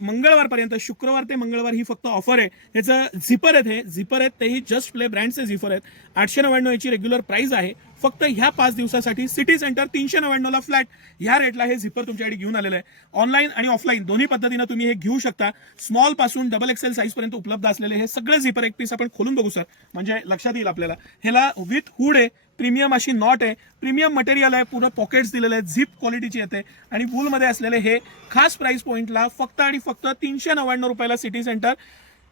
मंगळवारपर्यंत, शुक्रवार ते मंगळवार ही फक्त ऑफर आहे. ह्याचं झिपर आहेत, हे झिपर आहेत तेही जस्ट प्ले ब्रँडचे झिपर आहेत. 899 याची रेग्युलर प्राइस आहे. फक्त ह्या 5 दिवसासाठी सिटी सेंटर 399 ला फ्लॅट ह्या रेटला हे झिपर तुमच्याकडे घेऊन आलेलं आहे. ऑनलाईन आणि ऑफलाईन दोन्ही पद्धतीनं तुम्ही हे घेऊ शकता. स्मॉल पासून डबल एक्सेल साईज पर्यंत उपलब्ध असलेले हे सगळे झिपर एक पीस आपण खोलून बघू सर, म्हणजे लक्षात येईल आपल्याला. ह्याला विथ हुड आहे, प्रीमियम अशी नॉट आहे, प्रीमियम मटेरियल आहे, पूर्ण पॉकेट्स दिलेले आहेत, झिप क्वालिटीची येते आणि वूलमध्ये असलेले हे खास प्राइस पॉईंटला फक्त आणि फक्त 399 रुपयाला सिटी सेंटर.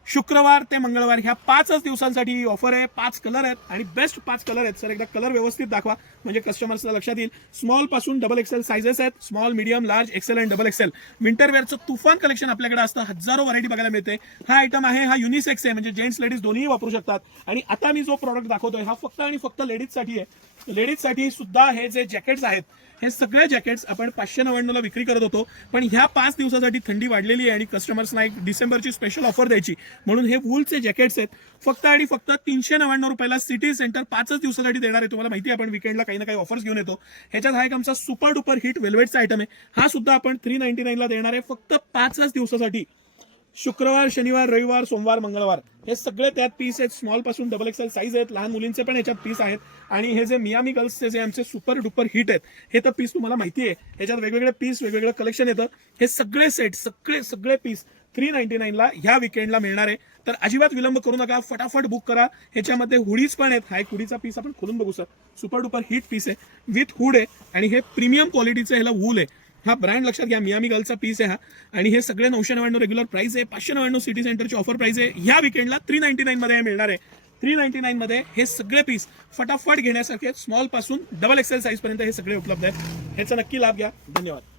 शुक्रवार ते मंगळवार ह्या 5च दिवसांसाठी ही ऑफर आहे. 5 कलर आहेत आणि बेस्ट 5 कलर आहेत. सर एकदा कलर व्यवस्थित दाखवा म्हणजे कस्टमर्सला लक्षात येईल. स्मॉल पासून डबल एक्सेल साइजेस आहेत, small, medium, large, XL and double XL. Winter वेअरचं तुफान कलेक्शन आपल्याकडे असतं, हजारो व्हरायटी बघायला मिळते. हा आयटम आहे, हा युनिसेक्स आहे, म्हणजे जेंट्स लेडीज दोन्ही वापरू शकतात. आणि आता मी जो प्रॉडक्ट दाखवतोय हा फक्त आणि फक्त लेडीजसाठी आहे. लेडीजसाठी सुद्धा हे जे जॅकेट्स आहेत हे सगळे जॅकेट्स आपण 599 ला विक्री करत होतो, पण ह्या 5 दिवसासाठी थंडी वाढलेली आहे आणि कस्टमर्सना एक डिसेंबरची स्पेशल ऑफर द्यायची म्हणून हे वूलचे जॅकेट्स आहेत. फक्त आणि फक्त 399 रुपयाला सिटी सेंटर 5च दिवसासाठी देणार आहे. तुम्हाला माहिती आहे आपण वीकेंडला काही ना काही ऑफर्स घेऊन येतो. ह्याच्यात हा एक आमचा सुपर डुपर हिट वेल्वेटचा आयटम आहे. हा सुद्धा आपण 399 ला देणार आहे फक्त 5च दिवसासाठी. शुक्रवार, शनिवार, रविवार, सोमवार, मंगळवार हे सगळे त्यात पीस आहेत. स्मॉल पासून डबल एक्सेल साईज आहेत, लहान मुलींचे पण ह्याच्यात पीस आहेत. आणि हे जे मियामी गर्ल्सचे जे आमचे सुपर डुपर हिट आहेत हे तर पीस तुम्हाला माहिती आहे. ह्याच्यात वेगवेगळे पीस, वेगवेगळं कलेक्शन येतं. हे सगळे सेट, सगळे पीस 399 ला ह्या विकेंडला मिळणार आहे. तर अजिबात विलंब करू नका, फटाफट बुक करा. ह्याच्यामध्ये हुडीज पण आहेत. हा एक हुडीचा पीस आपण खोलून बघू sir. Super duper hit piece आहे, विथ हुड आहे आणि हे प्रीमियम क्वालिटीचं ह्याला वूल आहे. हा ब्रँड लक्षात घ्या, मियामी गर्लचा पीस आहे हा. आणि हे सगळे 999 रेग्युलर प्राइस आहे, 599 सिटी सेंटरची ऑफर प्राइस आहे. ह्या विकेंडला 399 मध्ये मिळणार आहे. 399 मध्ये हे सगळे पीस फटाफट घेण्यासारखे, स्मॉल पासून डबल एक्सेल साईज पर्यंत हे सगळे उपलब्ध आहेत. ह्याचा नक्की लाभ घ्या. धन्यवाद.